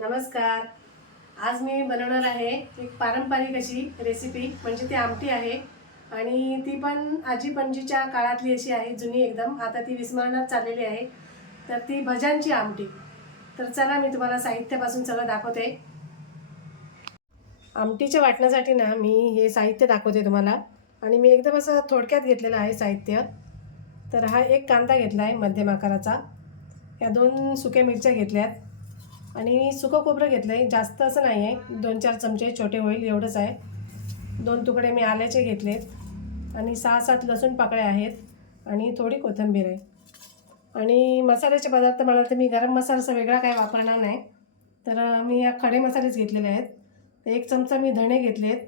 नमस्कार. आज मी बनवणार आहे एक पारंपरिक अशी रेसिपी म्हणजे ती आमटी आहे. आणि ती पण आजी पणजीच्या काळातली अशी आहे जुनी एकदम. आता ती विस्मरणात चाललेली आहे. तर ती भजांची आमटी. तर चला मी तुम्हाला साहित्यापासून सगळं दाखवते. आमटीच्या वाटण्यासाठी ना मी हे साहित्य दाखवते तुम्हाला. आणि मी एकदम असं थोडक्यात घेतलेलं आहे साहित्य. तर हा एक कांदा घेतला आहे मध्यम आकाराचा. या दोन सुक्या मिरच्या घेतल्यात. आणि सुकं खोबरं घेतलं आहे जास्त असं नाही आहे दोन चार चमचे छोटे होईल एवढंच आहे. दोन तुकडे मी आल्याचे घेतलेत. आणि सहा सात लसूण पाकळ्या आहेत. आणि थोडी कोथिंबीर आहे. आणि मसाल्याचे पदार्थ म्हणाल तर मी गरम मसाला वेगळा काय वापरणार नाही. तर मी या खडे मसालेच घेतलेले आहेत. एक चमचा मी धणे घेतलेत.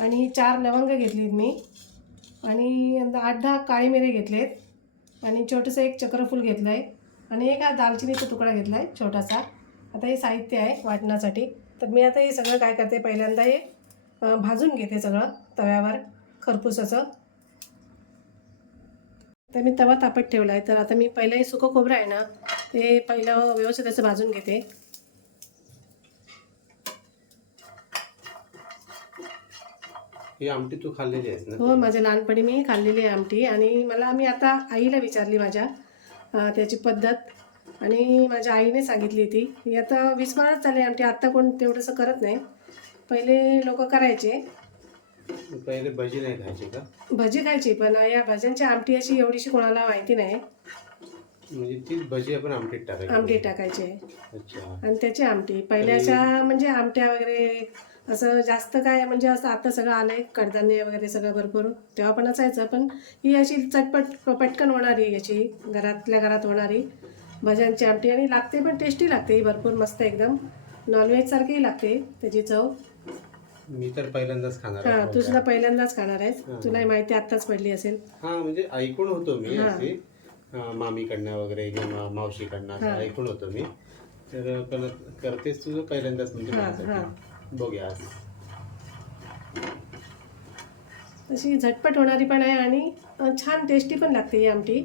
आणि चार लवंग घेतलीत मी. आणि आठ दहा काळी मिरे घेतलेत. आणि छोटंसं एक चक्रफूल घेतलं आहे आणि एक हा दालचिनीचा तुकडा घेतला आहे छोटासा. आता हे साहित्य आहे वाटण्यासाठी. तर मी आता हे सगळं काय करते पहिल्यांदा हे भाजून घेते सगळं तव्यावर खरपूस असं तर मी तवा तापत ठेवला आहे तर आता मी पहिलं हे सुकं खोबरं आहे ना ते पहिलं व्यवस्थित असं भाजून घेते. ही आमटी तू खाल्लेली आहेस ना? हो माझ्या लहानपणी मी खाल्लेली आहे आमटी. आणि मला मी आता आईला विचारली माझ्या त्याची पद्धत. आणि माझ्या आईने सांगितली ती. ही आता विस्मरणच झाली आमटी आत्ता कोण तेवढंसं करत नाही. पहिले लोक करायचे. पहिले भजी नाही खायची का? भजी खायची पण या भज्यांची आमटी अशी एवढीशी कोणाला माहिती नाही. म्हणजे तीच भजी आपण आमटीत टाकायची. आमटी टाकायची. अच्छा. आणि त्याची आमटी पहिल्याच्या म्हणजे आमट्या वगैरे असं जास्त काय म्हणजे असं आता सगळं आलंय कडधान्य वगैरे सगळं भरपूर. तेव्हा पण असायचं पण ही अशी चटपट पटकन होणारी याची घरातल्या घरात होणारी भज्यांची आमटी. आणि लागते पण टेस्टी लागते ही भरपूर मस्त एकदम. नॉनव्हेज सारखी लागते त्याची चव. मी तर पहिल्यांदाच खाणार आहे हा तू सुद्धा पहिल्यांदाच खाणार आहेस. हा. तुला ही माहिती आत्ताच पडली असेल. हा म्हणजे ऐकून होतो मी हा. अशी. मामीकडनं वगैरे किंवा मावशीकडनं असं हा. ऐकून होतो मी. तर करतेस तुझं पहिल्यांदाच म्हणजे हा, माझ्यासाठी. बघूया तशी झटपट होणारी पण आहे आणि छान टेस्टी पण लागते ही आमटी.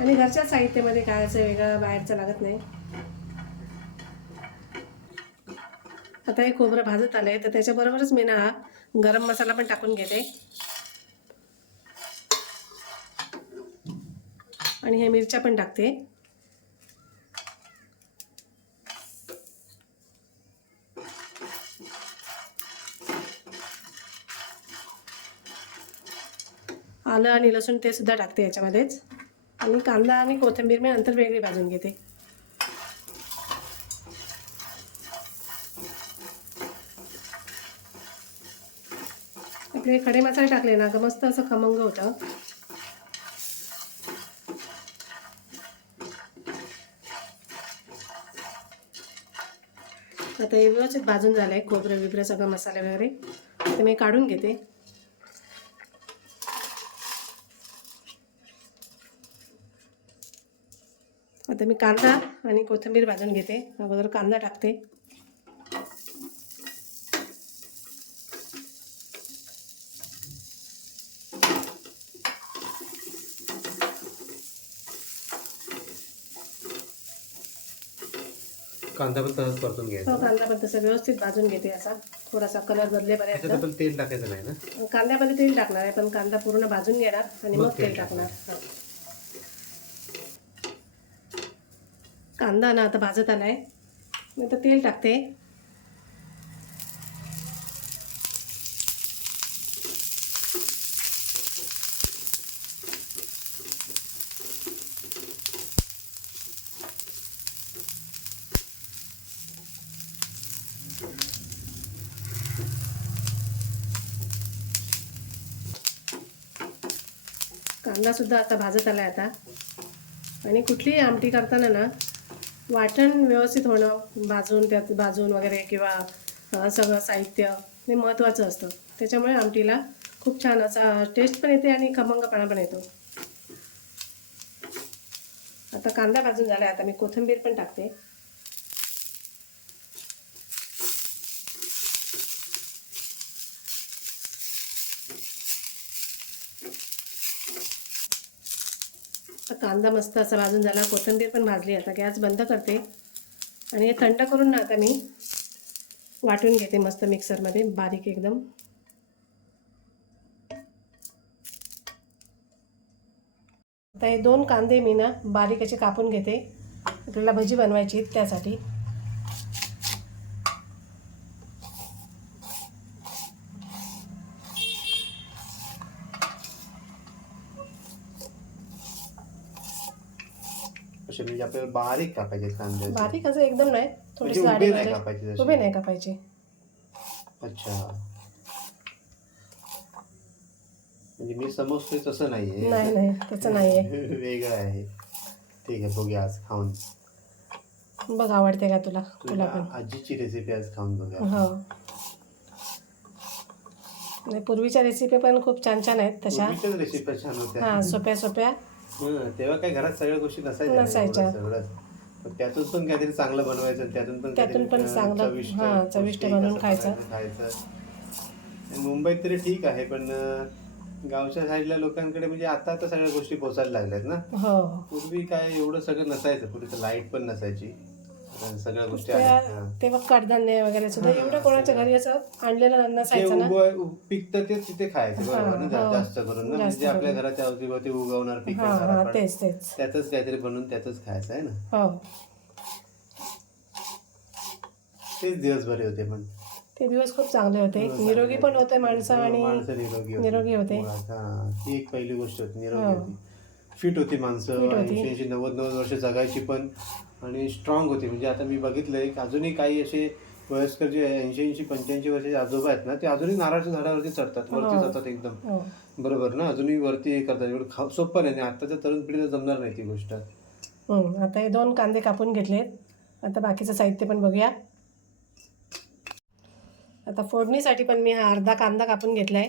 आणि घरच्या साहित्यामध्ये काय असं वेगळं बाहेरचं लागत नाही. आता हे खोबरं भाजत आलंय तर त्याच्याबरोबरच मी ना हा गरम मसाला पण टाकून घेते. आणि हे मिरच्या पण टाकते. आलं आणि लसूण ते सुद्धा टाकते याच्यामध्येच. आणि कांदा आणि कोथिंबीर मी नंतर वेगळी भाजून घेते. आपले खडे मसाले टाकले ना का मस्त असं खमंग होतं. आता हे व्यवस्थित भाजून झालं आहे खोबरं बिबरं सगळं मसाले वगैरे. ते मी काढून घेते. आता मी कांदा आणि कोथिंबीर भाजून घेते. अगोदर कांदा टाकते. कांदा पण तसंच परतून घ्यायचा. कांदा पण तसं व्यवस्थित भाजून घेते असा. थोडासा कलर बदलेपर्यंत आपण तेल टाकायचं नाही ना? कांद्यामध्ये तेल टाकणार आहे पण कांदा पूर्ण भाजून घेणार आणि मग तेल तेल टाकणार. कांदा ना आता भाजत आला आहे मी आता तेल टाकते. कांदा सुद्धा आता भाजत आलाय आता. आणि कुठलीही आमटी करताना ना वाटण व्यवस्थित होणं भाजून त्यात भाजून वगैरे किंवा सगळं साहित्य हे महत्त्वाचं असतं. त्याच्यामुळे आमटीला खूप छान असा टेस्ट पण येते आणि खमंगपणा पण येतो. आता कांदा भाजून झाला आहे आता मी कोथिंबीर पण टाकते. कांदा मस्त असा भाजून झाला. कोथिंबीर पण भाजली आता. गॅस बंद करते. आणि हे थंड करून ना आता मी वाटून घेते मस्त मिक्सरमध्ये बारीक एकदम. आता हे दोन कांदे मी ना बारीक असे कापून घेते. आपल्याला भजी बनवायची त्यासाठी असे म्हणजे आपल्याला बारीक कापायचे कांदे. बारीक असं एकदम नाही थोडीशी म्हणजे उभे नाही वगैरे. कापायचे जसे. उभे नाही कापायचे. अच्छा. म्हणजे मी समजतोय तसं नाहीये. नाही नाही त्याचं नाही आहे वेगळं आहे. ठीक आहे बघूया आज खाऊन. बघ आवडते का तुला? तुला तुला पण. आजीची रेसिपी आज खाऊन बघूया. हो. नाही पूर्वीच्या रेसिपी पण खूप छान छान आहेत तशा. पूर्वीच्याच रेसिपी छान होत्या. हां सोप्या सोप्या तेव्हा काय घरात सगळ्या गोष्टी नसायच्या सगळं त्यातून पण काहीतरी चांगलं बनवायचं त्यातून पण त्यातून पण चांगलं, चविष्ट हां, बनवून खायचं. खायचं मुंबईत तरी ठीक आहे पण गावच्या साईडला लोकांकडे म्हणजे आता तर सगळ्या गोष्टी पोचायला लागल्यात ना? हो. पूर्वी काय एवढं सगळं नसायचं पूर्वी तर लाइट पण नसायची. सगळ्या गोष्टी हां. तेव्हा कडधान्य वगैरे सुद्धा हां, एवढं कोणाच्या घरी असं आणलेलं जे नसायचं ना पिकतं ते तिथे खायचं बरोबर ना हां, जा- हो. जास्त करून ना जास्त म्हणजे आपल्या करून. घराच्या अवतीभोवती उगवणार हां हां आपण तेच तेच त्यातच काहीतरी बनवून त्यातच खायचं आहे ना हो तेच दिवस बरे होते पण ते दिवस खूप चांगले होते हो, निरोगी पण होते माणसं आणि माणसं निरोगी होती. निरोगी होते. मुळात, हां. ही एक पहिली गोष्ट होती निरोगी हो. होती फिट होती माणसं Fit होती. ऐंशी ऐंशी नव्वद नव्वद वर्ष जगायची पण आणि स्ट्रॉंग होती. म्हणजे आता मी बघितलंय की अजूनही काही असे वयस्कर जे ऐंशी ऐंशी पंच्याऐंशी वर्षाचे आजोबा आहेत ना ते अजूनही नारळाच्या झाडावरती चढतात वरती हो. जातात एकदम. हो. बरोबर ना? अजूनही वरती हे करतात. एवढं खा सोपं नाही. आणि आताच्या तरुण पिढीला जमणार नाही ती गोष्ट. हं, आता हे दोन कांदे कापून घेतलेत आता बाकीचं साहित्य पण बघूया. आता फोडणीसाठी पण मी हा अर्धा कांदा कापून घेतला आहे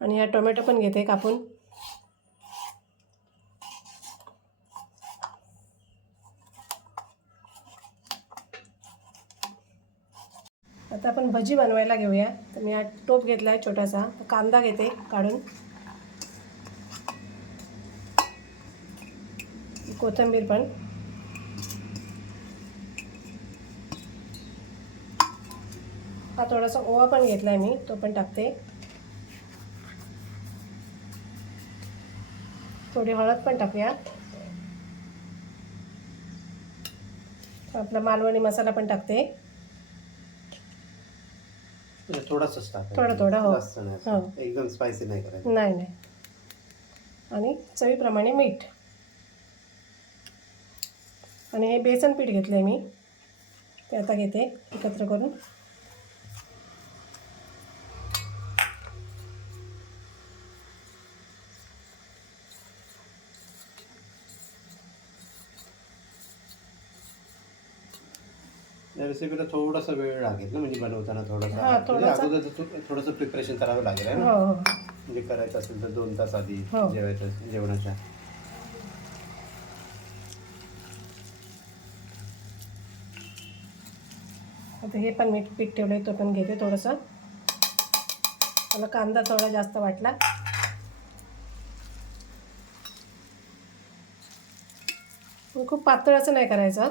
आणि हा टोमॅटो पण घेते कापून. आता आपण भजी बनवायला घेऊया. तर मी हा टोप घेतला आहे छोटासा. कांदा घेते काढून. कोथिंबीर पण. हा थोडासा ओवा पण घेतलाय मी तो पण टाकते. थोडी हळद पण टाकूया. आपला मालवणी मसाला पण टाकते. थोडासाच टाकायचं. थोडं थोडं, हो. जास्त नाही असं. हो. एकदम स्पायसी नाही करायचं नाही नाही आणि चवीप्रमाणे मीठ आणि हे बेसन पीठ घेतलं आहे मी ते आता घेते एकत्र करून या रेसिपीला थोडासा वेळ लागेल ना? म्हणजे बनवताना थोडासा? हा, म्हणजे थोडासा. अगोदर थो- थोडंसं प्रिपरेशन करावं लागेल ना? हो हो. म्हणजे करायचं असेल तर दोन तास आधी हो. जेवायचं जेवणाच्या. आता हे पण मीठ पीठ ठेवलं आहे तो पण घेते थोडंसं. मला कांदा थोडा जास्त वाटला. खूप पातळ असं नाही करायचं.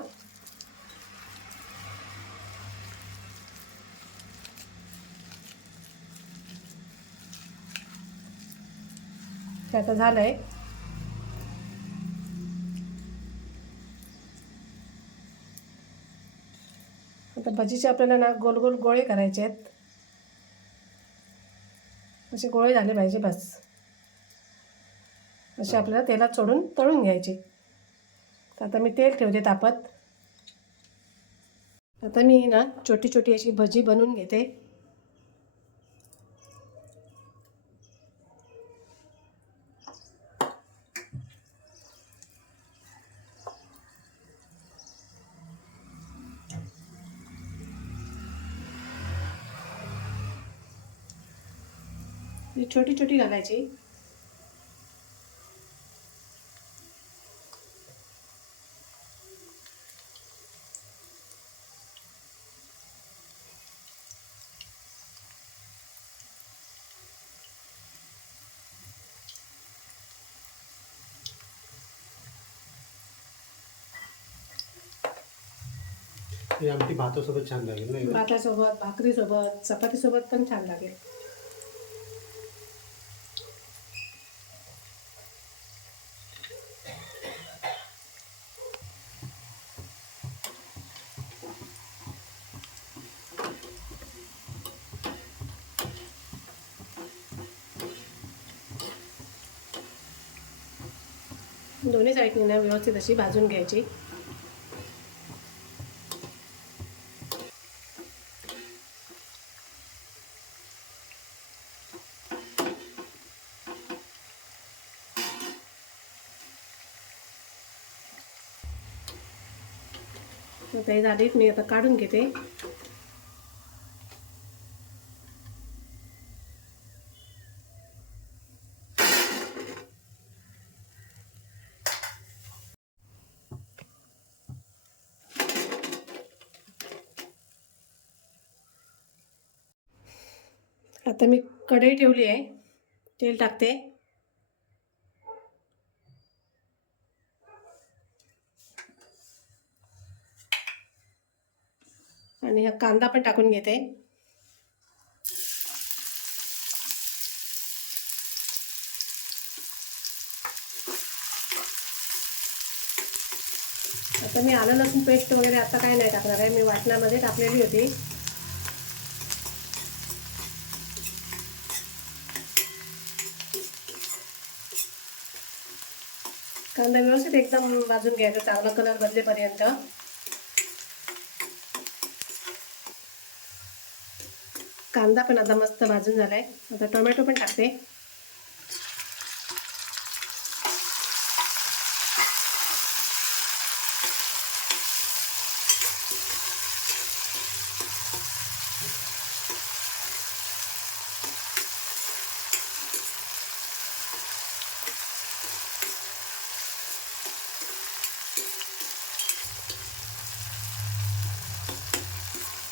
ते आता आहे आता भजीचे आपल्याला ना गोल गोल गोळे करायचे आहेत. असे गोळे झाले पाहिजे बस. असे आपल्याला तेलात सोडून तळून घ्यायचे. तर आता मी तेल ठेवते तापत. आता मी ना छोटी छोटी अशी भजी बनवून घेते. ही छोटी छोटी घालायची. आमटी भातासोबत छान लागेल भातासोबत भाकरीसोबत चपातीसोबत पण छान लागेल. दोन्ही साईडने ना व्यवस्थित अशी भाजून घ्यायची. आता हे झाली मी आता काढून घेते. आता मी कढई ठेवली आहे. तेल टाकते. आणि हा कांदा पण टाकून घेते. आता मी आलं लसूण पेस्ट वगैरे आता काय नाही टाकणार आहे. मी वाटणामध्ये टाकलेली होती. कांदा व्यवस्थित एकदम भाजून घ्यायचा चांगला कलर बदलेपर्यंत कांदा पण आता मस्त भाजून झालाय. आता टोमॅटो पण टाकते.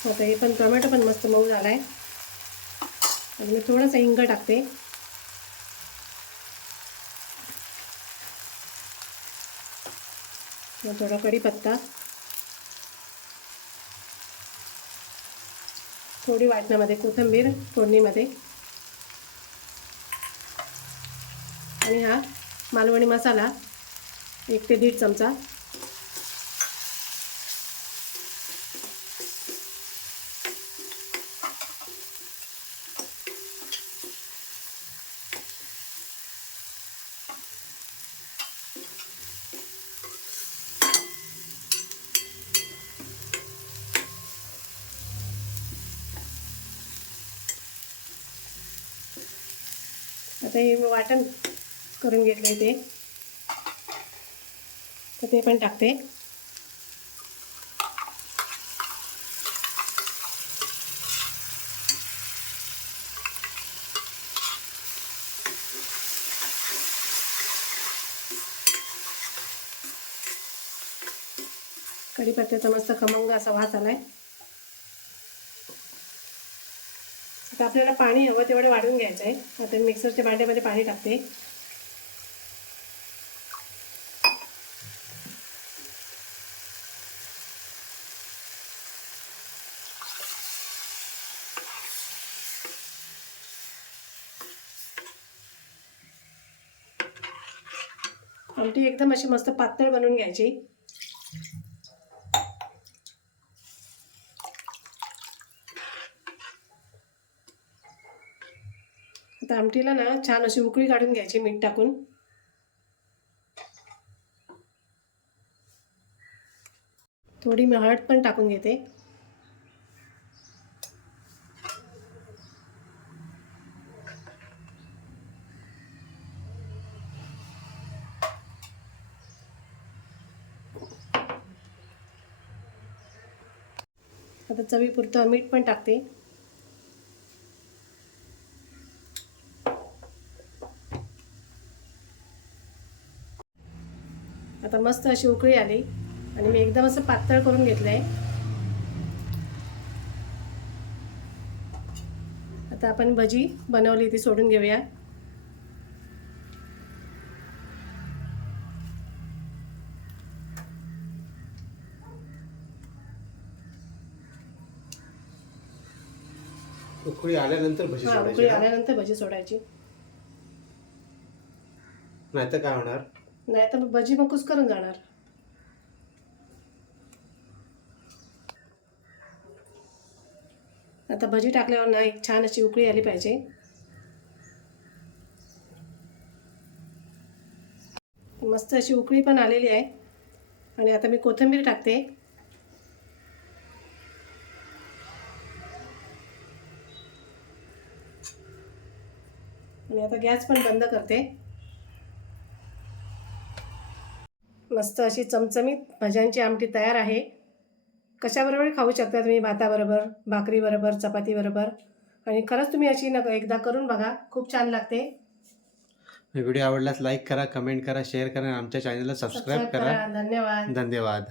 आता हे पण टोमॅटो पण मस्त मऊ झालाय. आणि मी थोडासा हिंग टाकते. मग थोडा कढीपत्ता. थोडी वाटण्यामध्ये कोथिंबीर फोडणीमध्ये. आणि हा मालवणी मसाला एक ते दीड चमचा. आता हे वाटण करून घेतले ते. तर ते पण टाकते. कढीपत्त्याचा मस्त खमंग असा वास आहे तर आपल्याला पाणी हवं तेवढं वाढून घ्यायचं आहे. आता मी मिक्सरच्या भांड्यामध्ये पाणी टाकते. आमटी एकदम अशी मस्त पातळ बनवून घ्यायची. तर आमटीला ना छान अशी उकळी काढून घ्यायची मीठ टाकून. थोडी मी हळद पण टाकून घेते. आता चवीपुरतं मीठ पण टाकते. मस्त अशी उकळी आली. आणि मी एकदम असं पातळ करून घेतलं आहे आता आपण भजी बनवली ती सोडून घेऊया. उकळी आल्यानंतर भजी सोडायची आल्यानंतर भजी सोडायची. नाहीतर काय होणार? नाही तर भजी मग करून जाणार? आता भजी टाकल्यावर ना एक छान अशी उकळी आली पाहिजे. मस्त अशी उकळी पण आलेली आहे. आणि आता मी कोथिंबीर टाकते. आणि आता गॅस पण बंद करते. मस्त अशी चमचमीत भज्यांची आमटी तयार आहे. कशाबरोबर खाऊ शकता तुम्ही? भाताबरोबर भाकरीबरोबर चपातीबरोबर? आणि खरंच तुम्ही अशी न एकदा करून बघा. खूप छान लागते. व्हिडिओ आवडल्यास लाईक करा कमेंट करा शेअर करा आणि आमच्या चॅनलला सबस्क्राईब सबस्क्राईब करा. करा. धन्यवाद. धन्यवाद.